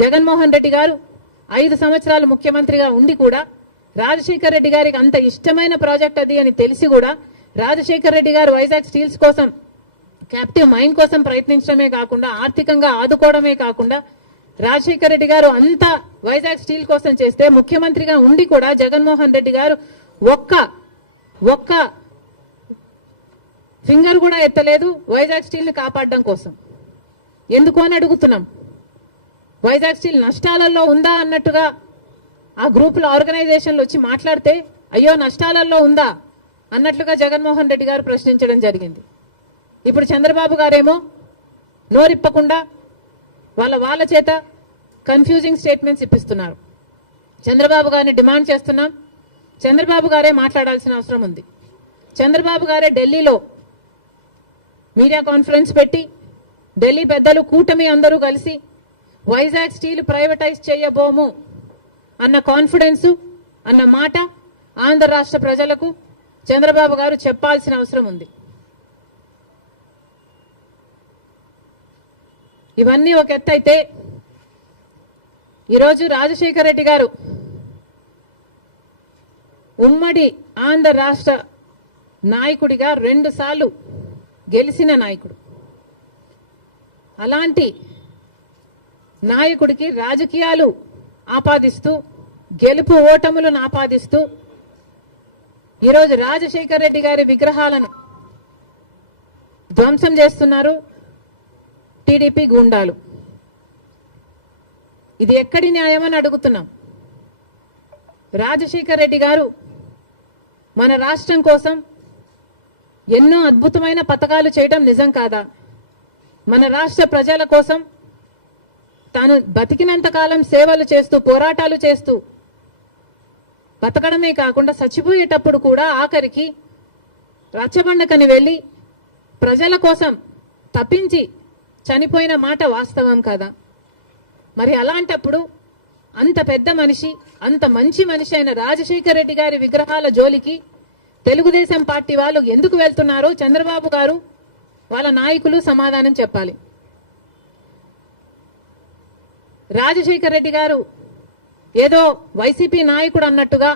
జగన్మోహన్ రెడ్డి గారు ఐదు సంవత్సరాలు ముఖ్యమంత్రిగా ఉండి కూడా రాజశేఖర్ రెడ్డి గారికి అంత ఇష్టమైన ప్రాజెక్ట్ అది అని తెలిసి కూడా రాజశేఖర్ రెడ్డి గారు వైజాగ్ స్టీల్స్ కోసం క్యాప్టివ్ మైన్ కోసం ప్రయత్నించడమే కాకుండా ఆర్థికంగా ఆదుకోవడమే కాకుండా రాజశేఖర్ రెడ్డి గారు అంత వైజాగ్ స్టీల్ కోసం చేస్తే ముఖ్యమంత్రిగా ఉండి కూడా జగన్మోహన్ రెడ్డి గారు ఒక్క ఒక్క ఫింగర్ కూడా ఎత్తలేదు వైజాగ్ స్టీల్ని కాపాడడం కోసం. ఎందుకు అని అడుగుతున్నాం. వైజాగ్ స్టీల్ నష్టాలలో ఉందా అన్నట్టుగా ఆ గ్రూపుల ఆర్గనైజేషన్లు వచ్చి మాట్లాడితే అయ్యో నష్టాలలో ఉందా అన్నట్లుగా జగన్మోహన్ రెడ్డి గారు ప్రశ్నించడం జరిగింది. ఇప్పుడు చంద్రబాబు గారేమో నోరిప్పకుండా వాళ్ళ వాళ్ళ చేత కన్ఫ్యూజింగ్ స్టేట్మెంట్స్ ఇప్పిస్తున్నారు. చంద్రబాబు గారిని డిమాండ్ చేస్తున్నాం. చంద్రబాబు గారే మాట్లాడాల్సిన అవసరం ఉంది. చంద్రబాబు గారే ఢిల్లీలో మీడియా కాన్ఫరెన్స్ పెట్టి ఢిల్లీ పెద్దలు కూటమి అందరూ కలిసి వైజాగ్ స్టీల్ ప్రైవేటైజ్ చేయబోము అన్న కాన్ఫిడెన్స్ అన్న మాట ఆంధ్ర రాష్ట్ర ప్రజలకు చంద్రబాబు గారు చెప్పాల్సిన అవసరం ఉంది. ఇవన్నీ ఒక ఎత్తైతే ఈరోజు రాజశేఖర రెడ్డి గారు ఉమ్మడి ఆంధ్ర రాష్ట్ర నాయకుడిగా రెండుసార్లు గెలిచిన నాయకుడు. అలాంటి నాయకుడికి రాజకీయాలు ఆపాదిస్తూ గెలుపు ఓటములను ఆపాదిస్తూ ఈరోజు రాజశేఖర్ రెడ్డి గారి విగ్రహాలను ధ్వంసం చేస్తున్నారు టీడీపీ గూండాలు. ఇది ఎక్కడి న్యాయమని అడుగుతున్నాం. రాజశేఖర్ రెడ్డి గారు మన రాష్ట్రం కోసం ఎన్నో అద్భుతమైన పథకాలు చేయడం నిజం కాదా? మన రాష్ట్ర ప్రజల కోసం తాను బతికినంత కాలం సేవలు చేస్తూ పోరాటాలు చేస్తూ బతకడమే కాకుండా చచ్చిపోయేటప్పుడు కూడా ఆఖరికి రచ్చబండకని వెళ్ళి ప్రజల కోసం తప్పించి చనిపోయిన మాట వాస్తవం కదా. మరి అలాంటప్పుడు అంత పెద్ద మనిషి అంత మంచి మనిషి అయిన రాజశేఖర రెడ్డి గారి విగ్రహాల జోలికి తెలుగుదేశం పార్టీ వాళ్ళు ఎందుకు వెళ్తున్నారో చంద్రబాబు గారు వాళ్ళ నాయకులు సమాధానం చెప్పాలి. రాజశేఖర్ రెడ్డి గారు ఏదో వైసీపీ నాయకుడు అన్నట్టుగా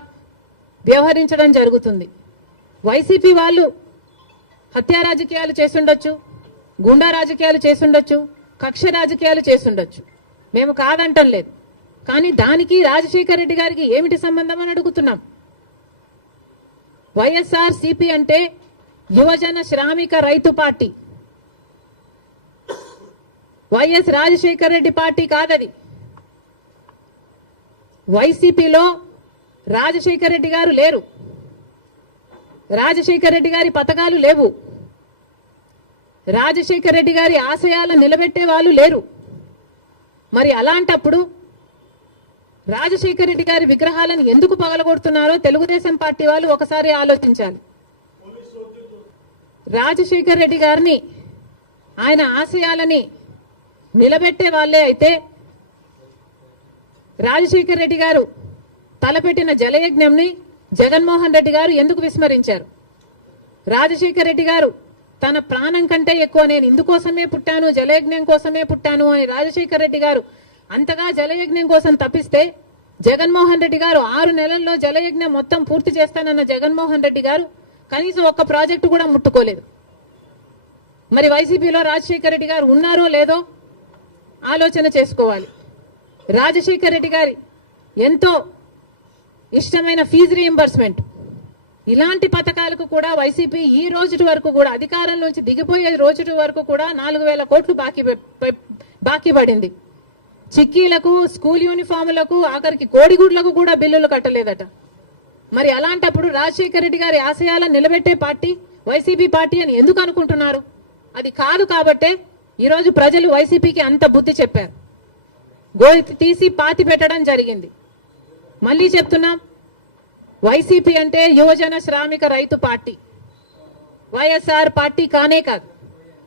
వ్యవహరించడం జరుగుతుంది. వైసీపీ వాళ్ళు హత్యా రాజకీయాలు చేసుండొచ్చు గుండా రాజకీయాలు చేసుండొచ్చు కక్ష రాజకీయాలు చేసుండొచ్చు మేము కాదంటం లేదు. కానీ దానికి రాజశేఖర రెడ్డి గారికి ఏమిటి సంబంధం అని అడుగుతున్నాం. వైఎస్ఆర్ సిపి అంటే Yuvajana Sramika Rythu party. YS Rajasekhara Reddy party కాదది. వైసీపీలో రాజశేఖర రెడ్డి గారు లేరు. రాజశేఖర రెడ్డి గారి పథకాలు లేవు. రాజశేఖర రెడ్డి గారి ఆశయాలను నిలబెట్టే వాళ్ళు లేరు. మరి అలాంటప్పుడు రాజశేఖర రెడ్డి గారి విగ్రహాలను ఎందుకు పగలగొడుతున్నారో తెలుగుదేశం పార్టీ వాళ్ళు ఒకసారి ఆలోచించాలి. రాజశేఖర రెడ్డి గారిని ఆయన ఆశయాలని నిలబెట్టే వాళ్ళే అయితే రాజశేఖర రెడ్డి గారు తలపెట్టిన జలయజ్ఞంని జగన్మోహన్ రెడ్డి గారు ఎందుకు విస్మరించారు? రాజశేఖర రెడ్డి గారు తన ప్రాణం కంటే ఎక్కువ నేను ఇందుకోసమే పుట్టాను జలయజ్ఞం కోసమే పుట్టాను అని రాజశేఖర రెడ్డి గారు అంతగా జలయజ్ఞం కోసం తప్పిస్తే జగన్మోహన్ రెడ్డి గారు ఆరు నెలల్లో జలయజ్ఞం మొత్తం పూర్తి చేస్తానన్న జగన్మోహన్ రెడ్డి గారు కనీసం ఒక్క ప్రాజెక్టు కూడా ముట్టుకోలేదు. మరి వైసీపీలో రాజశేఖర రెడ్డి గారు ఉన్నారో లేదో ఆలోచన చేసుకోవాలి. రాజశేఖర రెడ్డి గారి ఎంతో ఇష్టమైన ఫీజు రీఎంబర్స్మెంట్ ఇలాంటి పథకాలకు కూడా వైసీపీ ఈ రోజు వరకు కూడా అధికారంలోంచి దిగిపోయే రోజు వరకు కూడా నాలుగు వేల కోట్లు బాకీ బాకీ పడింది. చిక్కీలకు స్కూల్ యూనిఫామ్లకు ఆఖరికి కోడిగుడ్లకు కూడా బిల్లులు కట్టలేదట. మరి అలాంటప్పుడు రాజశేఖర రెడ్డి గారి ఆశయాలను నిలబెట్టే పార్టీ వైసీపీ పార్టీ అని ఎందుకు అనుకుంటున్నారు? అది కాదు కాబట్టే ఈరోజు ప్రజలు వైసీపీకి అంత బుద్ధి చెప్పారు. గోయి తీసి పాతి పెట్టడం జరిగింది. మళ్ళీ చెప్తున్నాం వైసీపీ అంటే యువజన శ్రామిక రైతు పార్టీ. వైఎస్ఆర్ పార్టీ కానే కాదు.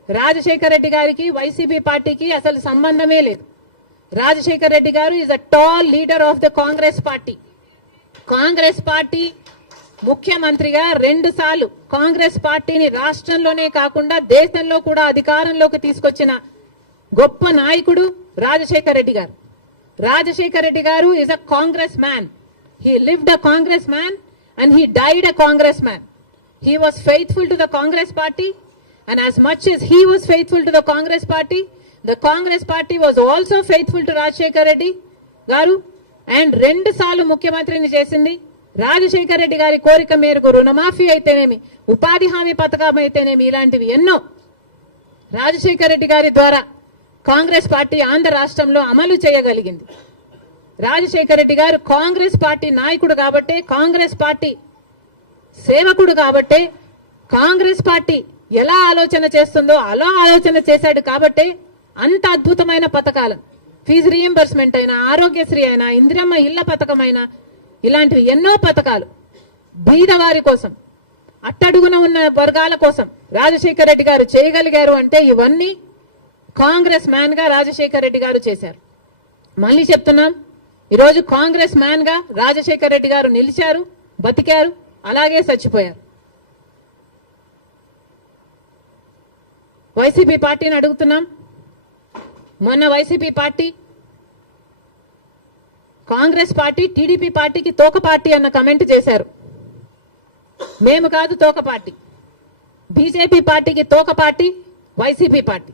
రాజశేఖర రెడ్డి గారికి వైసీపీ పార్టీకి అసలు సంబంధమే లేదు. Rajasekhara Reddy garu is a tall leader of the Congress party Congress party ముఖ్యమంత్రిగా రెండు సార్లు కాంగ్రెస్ పార్టీని రాష్ట్రంలోనే కాకుండా దేశంలో కూడా అధికారంలోకి తీసుకొచ్చిన గొప్ప నాయకుడు Rajasekhar Reddy garu. Rajasekhar Reddy garu is a Congress man he lived a Congress man and he died a Congress man he was faithful to the Congress party and as much as he was faithful to the Congress party the Congress party was also faithful to Rajasekhar Reddy garu and రెండు సార్లు ముఖ్యమంత్రిని చేసింది రాజశేఖర్ రెడ్డి గారి కోరిక మేరకు రుణమాఫీ అయితేనేమి ఉపాధి హామీ పథకం అయితేనేమి ఇలాంటివి ఎన్నో రాజశేఖర్ రెడ్డి గారి ద్వారా కాంగ్రెస్ పార్టీ ఆంధ్ర రాష్ట్రంలో అమలు చేయగలిగింది. రాజశేఖర రెడ్డి గారు కాంగ్రెస్ పార్టీ నాయకుడు కాబట్టే కాంగ్రెస్ పార్టీ సేవకుడు కాబట్టే కాంగ్రెస్ పార్టీ ఎలా ఆలోచన చేస్తుందో అలా ఆలోచన చేశాడు కాబట్టే అంత అద్భుతమైన పథకాలు. ఫీజు రీఎంబర్స్మెంట్ అయినా ఆరోగ్యశ్రీ అయినా ఇందిరమ్మ ఇళ్ళ పథకం అయినా ఇలాంటివి ఎన్నో పథకాలు. బీదవారి కోసం అట్టడుగున ఉన్న వర్గాల కోసం రాజశేఖర రెడ్డి గారు చేయగలిగారు అంటే ఇవన్నీ కాంగ్రెస్ మ్యాన్గా రెడ్డి గారు చేశారు. మళ్ళీ చెప్తున్నాం ఈరోజు కాంగ్రెస్ మ్యాన్గా రెడ్డి గారు నిలిచారు బతికారు అలాగే చచ్చిపోయారు. వైసీపీ పార్టీని అడుగుతున్నాం. మొన్న YCP party Congress party TDP పార్టీకి తోక పార్టీ అన్న కమెంట్ చేశారు. మేము కాదు తోక పార్టీ. బీజేపీ పార్టీకి తోక పార్టీ వైసీపీ పార్టీ.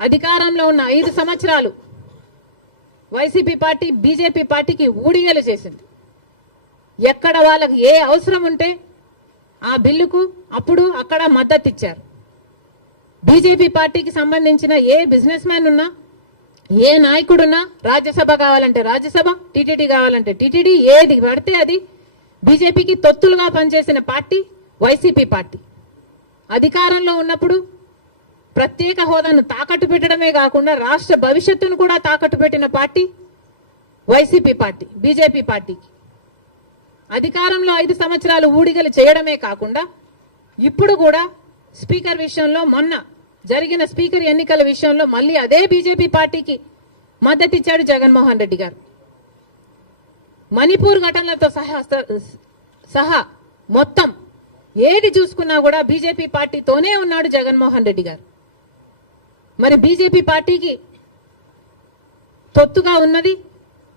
అధికారంలో ఉన్న ఐదు సంవత్సరాలు వైసీపీ పార్టీ బీజేపీ పార్టీకి ఊడిగలు చేసింది. ఎక్కడ వాళ్ళకి ఏ అవసరం ఉంటే ఆ బిల్లుకు అప్పుడు అక్కడ మద్దతు ఇచ్చారు. బీజేపీ పార్టీకి సంబంధించిన ఏ బిజినెస్ మ్యాన్ ఉన్నా ఏ నాయకుడున్నా రాజ్యసభ కావాలంటే రాజ్యసభ టీటీడీ కావాలంటే టీటీడీ ఏది పడితే అది బీజేపీకి తొత్తులుగా పనిచేసిన పార్టీ వైసీపీ పార్టీ. అధికారంలో ఉన్నప్పుడు ప్రత్యేక హోదాను తాకట్టు పెట్టడమే కాకుండా రాష్ట్ర భవిష్యత్తును కూడా తాకట్టు పెట్టిన పార్టీ వైసీపీ పార్టీ బీజేపీ పార్టీకి. అధికారంలో ఐదు సంవత్సరాలు ఊడిగలు చేయడమే కాకుండా ఇప్పుడు కూడా స్పీకర్ విషయంలో మొన్న జరిగిన స్పీకర్ ఎన్నికల విషయంలో మళ్ళీ అదే బీజేపీ పార్టీకి మద్దతిచ్చాడు జగన్మోహన్ రెడ్డి గారు. మణిపూర్ ఘటనలతో సహా సహా మొత్తం ఏది చూసుకున్నా కూడా బీజేపీ పార్టీతోనే ఉన్నాడు జగన్మోహన్ రెడ్డి గారు. మరి బీజేపీ పార్టీకి తొత్తుగా ఉన్నది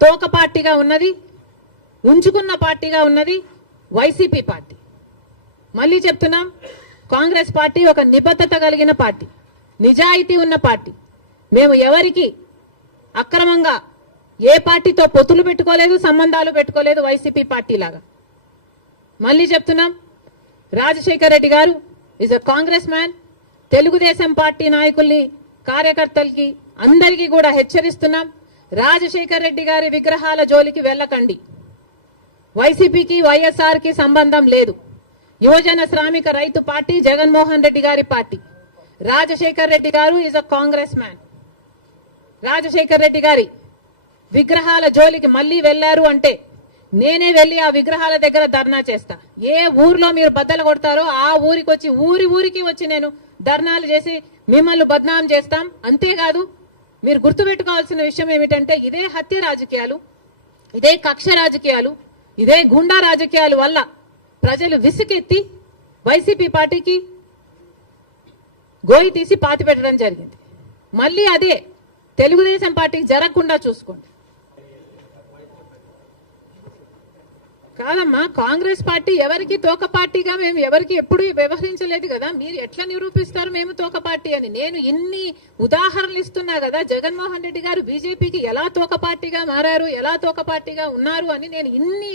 తోక పార్టీగా ఉన్నది ఉంచుకున్న పార్టీగా ఉన్నది వైసీపీ పార్టీ. మళ్ళీ చెప్తున్నాం కాంగ్రెస్ పార్టీ ఒక నిబద్ధత కలిగిన పార్టీ నిజాయితీ ఉన్న పార్టీ. మేము ఎవరికి అక్రమంగా ఏ పార్టీతో పొత్తులు పెట్టుకోలేదు సంబంధాలు పెట్టుకోలేదు వైసీపీ పార్టీ లాగా. మళ్ళీ చెప్తున్నాం Rajasekhar Reddy garu is a Congress man Telugu Desam party నాయకుల్ని కార్యకర్తలకి అందరికీ కూడా హెచ్చరిస్తున్నాం. రాజశేఖర్ రెడ్డి గారి విగ్రహాల జోలికి వెళ్ళకండి. వైసీపీకి వైఎస్ఆర్కి సంబంధం లేదు. యువజన శ్రామిక రైతు పార్టీ జగన్మోహన్ రెడ్డి గారి party. Rajasekhar Reddy garu is a Congress man Rajasekhar Reddy గారి విగ్రహాల జోలికి మళ్ళీ వెళ్ళారు అంటే నేనే వెళ్ళి ఆ విగ్రహాల దగ్గర ధర్నా చేస్తా. ఏ ఊర్లో మీరు బద్దలు కొడతారో ఆ ఊరికి వచ్చి ఊరి ఊరికి వచ్చి నేను ధర్నాలు చేసి మిమ్మల్ని బద్నాం చేస్తాం. అంతేకాదు మీరు గుర్తుపెట్టుకోవాల్సిన విషయం ఏమిటంటే ఇదే హత్య రాజకీయాలు ఇదే కక్ష రాజకీయాలు ఇదే గుండా రాజకీయాల వల్ల ప్రజలు విసుకెత్తి వైసీపీ పార్టీకి గోయి తీసి పాతి పెట్టడం జరిగింది. మళ్ళీ అదే తెలుగుదేశం పార్టీకి జరగకుండా చూసుకోండి. కాదమ్మా కాంగ్రెస్ పార్టీ ఎవరికి తోక పార్టీగా మేము ఎవరికి ఎప్పుడు వ్యవహరించలేదు కదా. మీరు ఎట్లా నిరూపిస్తారు మేము తోక పార్టీ అని? నేను ఇన్ని ఉదాహరణలు ఇస్తున్నా కదా జగన్మోహన్ రెడ్డి గారు బీజేపీకి ఎలా తోక పార్టీగా మారారు ఎలా తోక పార్టీగా ఉన్నారు అని నేను ఇన్ని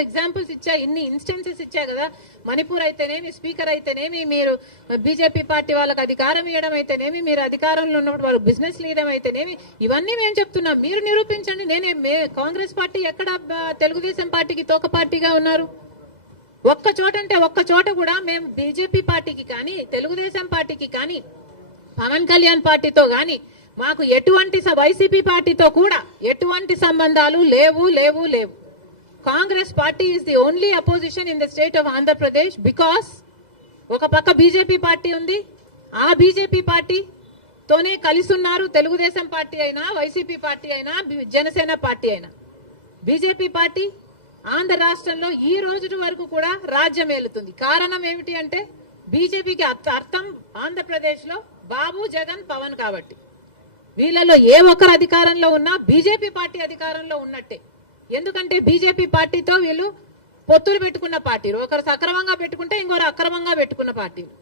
ఎగ్జాంపుల్స్ ఇచ్చా ఇన్ని ఇన్స్టెన్సెస్ ఇచ్చా కదా. మణిపూర్ అయితేనేమి స్పీకర్ అయితేనేమి మీరు బీజేపీ పార్టీ వాళ్ళకి అధికారం ఇవ్వడం అయితేనేమి మీరు అధికారంలో ఉన్నప్పుడు వాళ్ళు బిజినెస్ లీడర్ అయితేనేమి ఇవన్నీ మేము చెప్తున్నాం. మీరు నిరూపించండి. నేనే మే- కాంగ్రెస్ పార్టీ ఎక్కడ తెలుగుదేశం పార్టీకి తోక పార్టీగా ఉన్నారు. ఒక్క చోట అంటే ఒక్క చోట కూడా మేము బీజేపీ పార్టీకి కానీ తెలుగుదేశం పార్టీకి కానీ పవన్ కళ్యాణ్ పార్టీతో కానీ మాకు ఎటువంటి స- వైసీపీ పార్టీతో కూడా ఎటువంటి సంబంధాలు లేవు లేవు లేవు. Congress party is the only opposition in the state of Andhra Pradesh because ఒక పక్క బీజేపీ పార్టీ ఉంది. ఆ బీజేపీ పార్టీ తోనే కలిసి ఉన్నారు తెలుగుదేశం పార్టీ అయినా వైసీపీ పార్టీ అయినా బి- జనసేన పార్టీ అయినా. బీజేపీ పార్టీ ఆంధ్ర రాష్ట్రంలో ఈ రోజు వరకు కూడా రాజ్యం ఏలుతుంది. కారణం ఏమిటి అంటే బీజేపీకి అర్థం ఆంధ్రప్రదేశ్లో బాబు జగన్ పవన్ కాబట్టి. వీళ్ళలో ఏ ఒక్కరు అధికారంలో ఉన్నా బీజేపీ పార్టీ అధికారంలో ఉన్నట్టే. ఎందుకంటే బీజేపీ పార్టీతో వీళ్ళు పొత్తులు పెట్టుకున్న పార్టీలు ఒకరు సక్రమంగా పెట్టుకుంటే ఇంకోరు అక్రమంగా పెట్టుకున్న పార్టీలు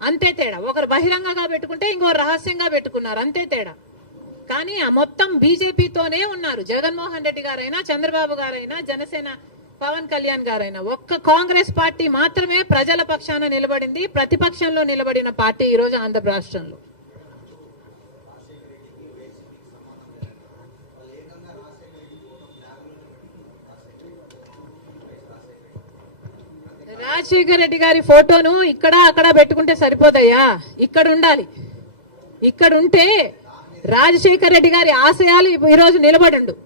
అంతే తేడా. ఒకరు బహిరంగంగా పెట్టుకుంటే ఇంకోరు రహస్యంగా పెట్టుకున్నారు. అంతే తేడా. కానీ ఆ మొత్తం బీజేపీతోనే ఉన్నారు. జగన్మోహన్ రెడ్డి గారైనా చంద్రబాబు గారైనా జనసేన పవన్ కళ్యాణ్ గారైనా. ఒక్క కాంగ్రెస్ పార్టీ మాత్రమే ప్రజల పక్షాన నిలబడింది ప్రతిపక్షంలో నిలబడిన పార్టీ ఈ రోజు ఆంధ్ర రాష్ట్రంలో. రాజశేఖర రెడ్డి గారి ఫోటోను ఇక్కడ అక్కడ పెట్టుకుంటే సరిపోదయ్యా ఇక్కడ ఉండాలి. ఇక్కడ ఉంటే రాజశేఖర రెడ్డి గారి ఆశయాలు ఈరోజు రోజు నిలబడుండు.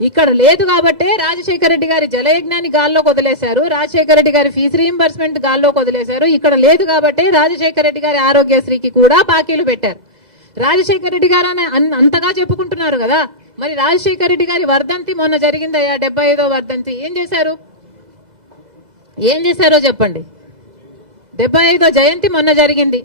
ఇక్కడ లేదు కాబట్టే రాజశేఖర రెడ్డి గారి జలయజ్ఞాన్ని గాల్లో వదిలేశారు రాజశేఖర రెడ్డి గారి ఫీజు రీఎంబర్స్మెంట్ గాల్లో వదిలేశారు ఇక్కడ లేదు కాబట్టే రాజశేఖర రెడ్డి గారి ఆరోగ్యశ్రీకి కూడా బాకీలు పెట్టారు. రాజశేఖర రెడ్డి గారు అన్- అంతగా చెప్పుకుంటున్నారు కదా. మరి రాజశేఖర రెడ్డి గారి వర్ధంతి మొన్న జరిగిందయ్యా డెబ్బై ఐదో వర్ధంతి. ఏం చేశారు? ఏం చేశారో చెప్పండి. డెబ్బై ఐదో జయంతి మొన్న జరిగింది.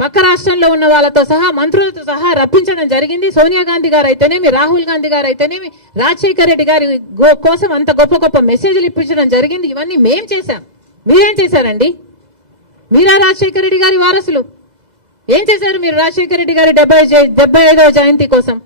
పక్క రాష్ట్రంలో ఉన్న వాళ్ళతో సహా మంత్రులతో సహా రప్పించడం జరిగింది. సోనియా గాంధీ గారు అయితేనేమి రాహుల్ గాంధీ గారు అయితేనేమి రాజశేఖర రెడ్డి గారి గో- కోసం అంత గొప్ప గొప్ప మెసేజ్లు ఇప్పించడం జరిగింది. ఇవన్నీ మేం చేశాం. మీరేం చేశారండి? మీరా రాజశేఖర రెడ్డి గారి వారసులు? ఏం చేశారు మీరు రాజశేఖర రెడ్డి గారి డెబ్బై డెబ్బై ఐదవ జయంతి కోసం?